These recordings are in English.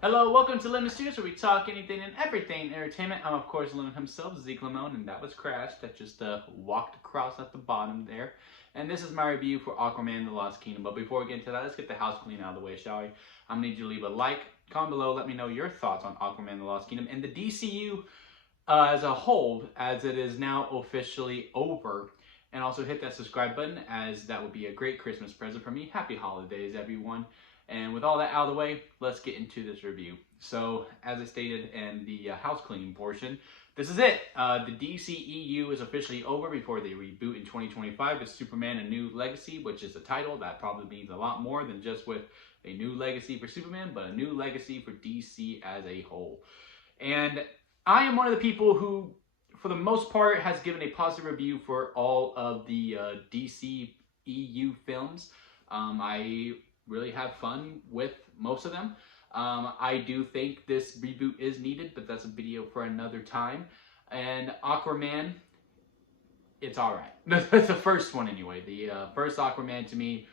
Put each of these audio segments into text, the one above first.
Hello, welcome to Lemon Studios, where we talk anything and everything entertainment. I'm, of course, Lemon himself, Zeke Lemon, and that was Crash that just walked across at the bottom there. And this is my review for Aquaman The Lost Kingdom. But before we get into that, let's get the house clean out of the way, shall we? I'm going to need you to leave a like, comment below, let me know your thoughts on Aquaman The Lost Kingdom and the DCU as a whole, as it is now officially over. And also hit that subscribe button, as that would be a great Christmas present for me. Happy holidays, everyone. And with all that out of the way, let's get into this review. So, as I stated in the house cleaning portion, this is it. The DCEU is officially over before they reboot in 2025 with Superman: A New Legacy, which is a title that probably means a lot more than just with a new legacy for Superman, but a new legacy for DC as a whole. And I am one of the people who, for the most part, has given a positive review for all of the DCEU films. I really have fun with most of them. I do think this reboot is needed, but that's a video for another time. And Aquaman, it's alright. The first one anyway. The first Aquaman, to me,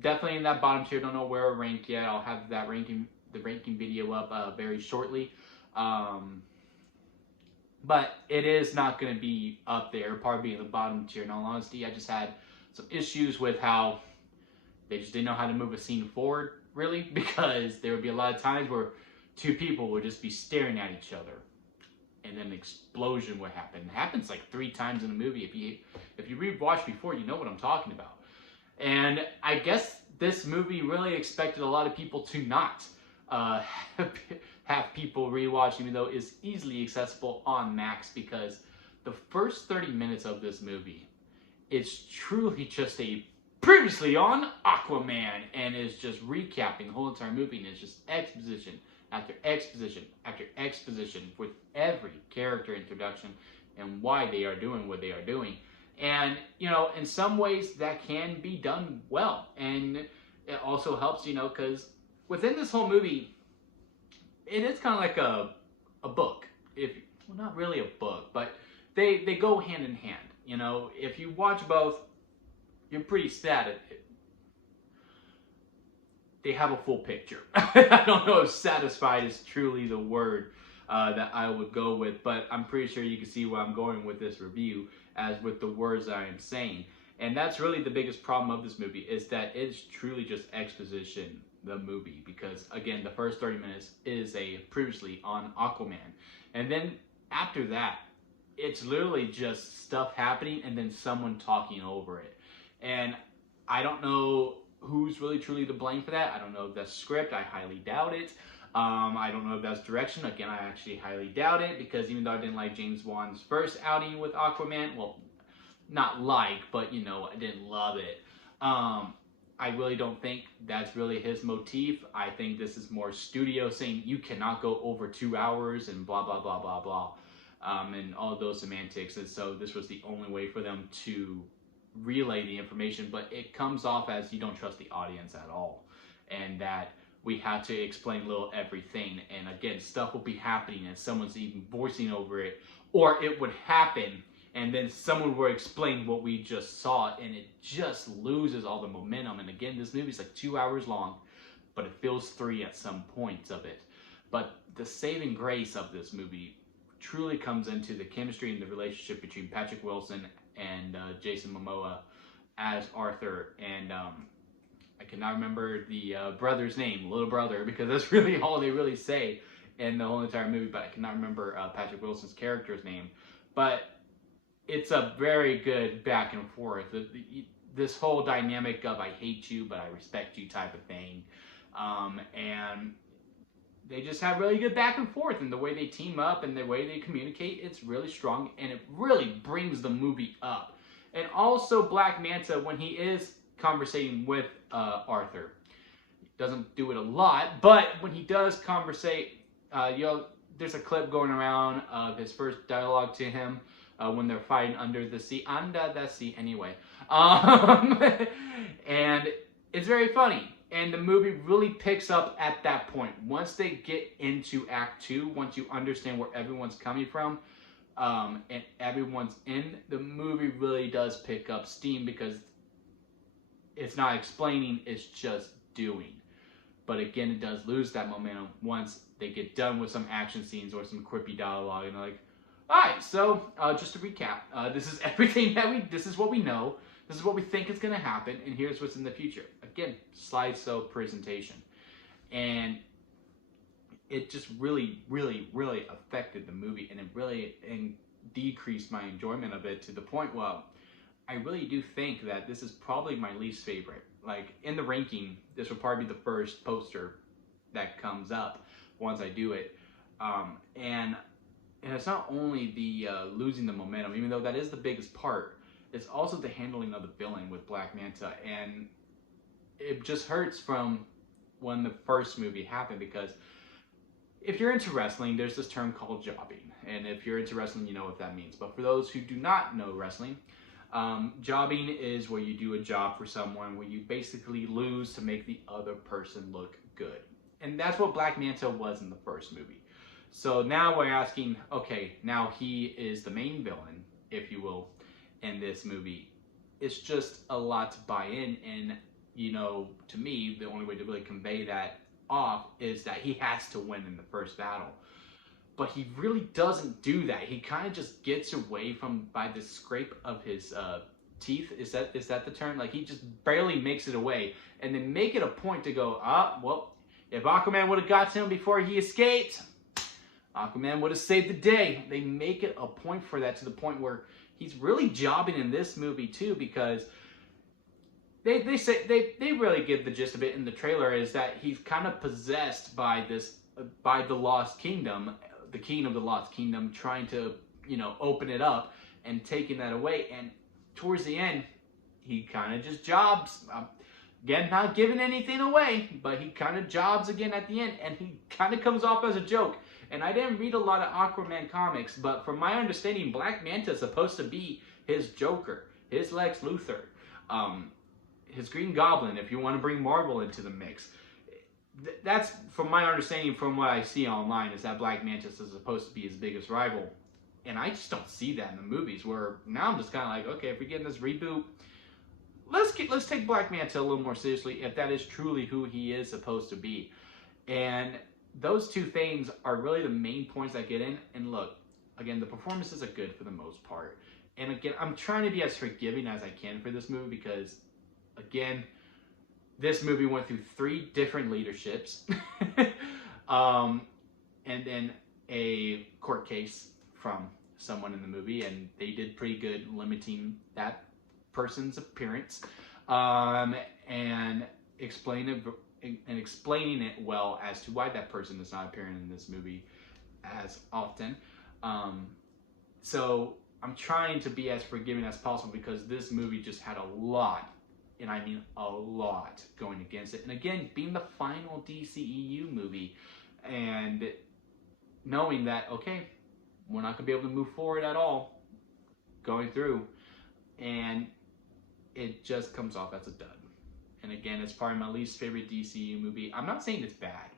definitely in that bottom tier. Don't know where I rank yet. I'll have that ranking video up very shortly. But it is not going to be up there, probably in the bottom tier. In all honesty, I just had some issues with how they just didn't know how to move a scene forward, really, because there would be a lot of times where two people would just be staring at each other, and then an explosion would happen. It happens like 3 times in the movie. If you rewatch before, you know what I'm talking about. And I guess this movie really expected a lot of people to not have people rewatch, even though it's easily accessible on Max, because the first 30 minutes of this movie is truly just a previously on Aquaman, and is just recapping the whole entire movie, and it's just exposition after exposition after exposition with every character introduction and why they are doing what they are doing. And, you know, in some ways that can be done well, and it also helps, you know, because within this whole movie, it is kind of like a book. Well, not really a book, but they go hand in hand. You know, if you watch both, you're pretty sad at it. They have a full picture. I don't know if satisfied is truly the word that I would go with, but I'm pretty sure you can see where I'm going with this review, as with the words I am saying. And that's really the biggest problem of this movie, is that it's truly just exposition, the movie, because again, the first 30 minutes is a previously on Aquaman. And then after that, it's literally just stuff happening and then someone talking over it. And I don't know who's really truly to blame for that. I don't know if that's script. I highly doubt it. I don't know if that's direction. Again, I actually highly doubt it, because even though I didn't like James Wan's first outing with Aquaman, well, not like, but you know, I didn't love it. I really don't think that's really his motif. I think this is more studio saying you cannot go over 2 hours and blah, blah, blah, blah, blah. And all of those semantics. And so this was the only way for them to relay the information, but it comes off as you don't trust the audience at all, and that we had to explain little everything. And again, stuff will be happening and someone's even voicing over it, or it would happen and then someone will explain what we just saw, and it just loses all the momentum. And again, this movie's like 2 hours long, but it feels 3 at some points of it. But the saving grace of this movie truly comes into the chemistry and the relationship between Patrick Wilson and Jason Momoa as Arthur. And I cannot remember the brother's name, little brother, because that's really all they really say in the whole entire movie. But I cannot remember Patrick Wilson's character's name. But it's a very good back and forth. This whole dynamic of I hate you, but I respect you type of thing. And they just have really good back and forth, and the way they team up and the way they communicate, it's really strong, and it really brings the movie up. And also Black Manta, when he is conversating with Arthur, doesn't do it a lot, but when he does conversate, there's a clip going around of his first dialogue to him when they're fighting under the sea, anyway. And it's very funny. And the movie really picks up at that point. Once they get into Act 2, once you understand where everyone's coming from, and everyone's in, the movie really does pick up steam, because it's not explaining, it's just doing. But again, it does lose that momentum once they get done with some action scenes or some quippy dialogue, and they're like, all right, so just to recap, this is everything this is what we know, this is what we think is going to happen, and here's what's in the future. Again, slideshow presentation. And it just really, really, really affected the movie, and it really decreased my enjoyment of it to the point, well, I really do think that this is probably my least favorite. Like, in the ranking, this would probably be the first poster that comes up once I do it. And it's not only the losing the momentum, even though that is the biggest part, it's also the handling of the villain with Black Manta. And it just hurts from when the first movie happened, because if you're into wrestling, there's this term called jobbing. And if you're into wrestling, you know what that means. But for those who do not know wrestling, jobbing is where you do a job for someone, where you basically lose to make the other person look good. And that's what Black Manta was in the first movie. So now we're asking, okay, now he is the main villain, if you will, in this movie. It's just a lot to buy in, and, you know, to me, the only way to really convey that off is that he has to win in the first battle. But he really doesn't do that. He kind of just gets away from by the scrape of his teeth. Is that the term? Like, he just barely makes it away, and they make it a point to go, well, if Aquaman would have got to him before he escaped, Aquaman would have saved the day. They make it a point for that, to the point where he's really jobbing in this movie too, because they really give the gist of it in the trailer, is that he's kind of possessed by the Lost Kingdom, the king of the Lost Kingdom, trying to, you know, open it up and taking that away. And towards the end, he kind of just jobs. Again, not giving anything away, but he kind of jobs again at the end, and he kind of comes off as a joke. And I didn't read a lot of Aquaman comics, but from my understanding, Black Manta is supposed to be his Joker, his Lex Luthor, his Green Goblin, if you want to bring Marvel into the mix. That's, from my understanding, from what I see online, is that Black Manta is supposed to be his biggest rival. And I just don't see that in the movies, where now I'm just kind of like, okay, if we're getting this reboot, let's take Black Manta a little more seriously, if that is truly who he is supposed to be. And those two things are really the main points I get in. And look, again, the performances are good for the most part. And again, I'm trying to be as forgiving as I can for this movie, because, again, this movie went through 3 different leaderships. And then a court case from someone in the movie, and they did pretty good limiting that person's appearance, and explaining it well as to why that person is not appearing in this movie as often. So I'm trying to be as forgiving as possible, because this movie just had a lot, and I mean a lot, going against it. And again, being the final DCEU movie, and knowing that, okay, we're not going to be able to move forward at all going through, and it just comes off as a dud. And again, it's probably my least favorite DCU movie. I'm not saying it's bad,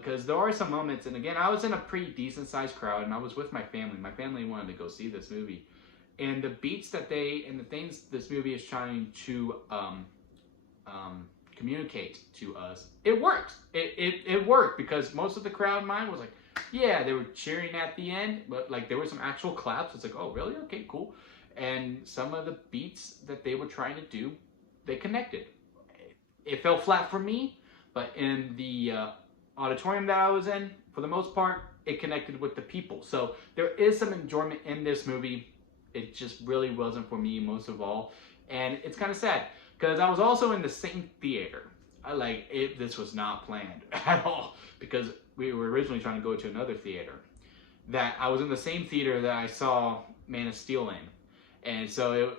because there are some moments, and again, I was in a pretty decent sized crowd, and I was with my family. My family wanted to go see this movie. And the beats that and the things this movie is trying to communicate to us, it worked. It worked, because most of the crowd mine was like, yeah, they were cheering at the end, but like there were some actual claps. It's like, oh, really? Okay, cool. And some of the beats that they were trying to do, they connected. It fell flat for me, but in the auditorium that I was in, for the most part, it connected with the people. So there is some enjoyment in this movie. It just really wasn't for me, most of all. And it's kind of sad, because I was also in the same theater. This was not planned at all, because we were originally trying to go to another theater. That I was in the same theater that I saw Man of Steel in. And so,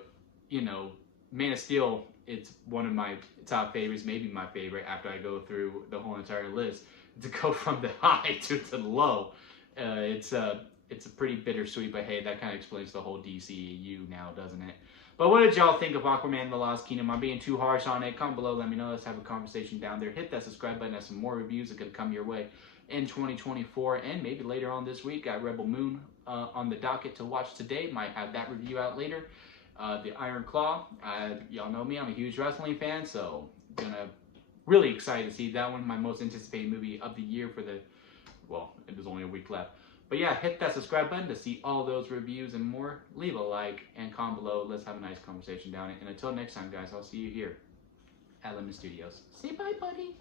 Man of Steel, it's one of my top favorites, maybe my favorite, after I go through the whole entire list. To go from the high to the low, it's a pretty bittersweet, but hey, that kind of explains the whole DCEU now, doesn't it? But what did y'all think of Aquaman and the Lost Kingdom? I'm being too harsh on it. Comment below, let me know. Let's have a conversation down there. Hit that subscribe button. There's some more reviews that could come your way in 2024, and maybe later on this week. Got Rebel Moon on the docket to watch today. Might have that review out later. The Iron Claw, y'all know me, I'm a huge wrestling fan, so gonna really excited to see that one. My most anticipated movie of the year for the, well, there's only a week left. But yeah, hit that subscribe button to see all those reviews and more. Leave a like and comment below. Let's have a nice conversation down it. And until next time, guys, I'll see you here at Lemon Studios. Say bye, buddy.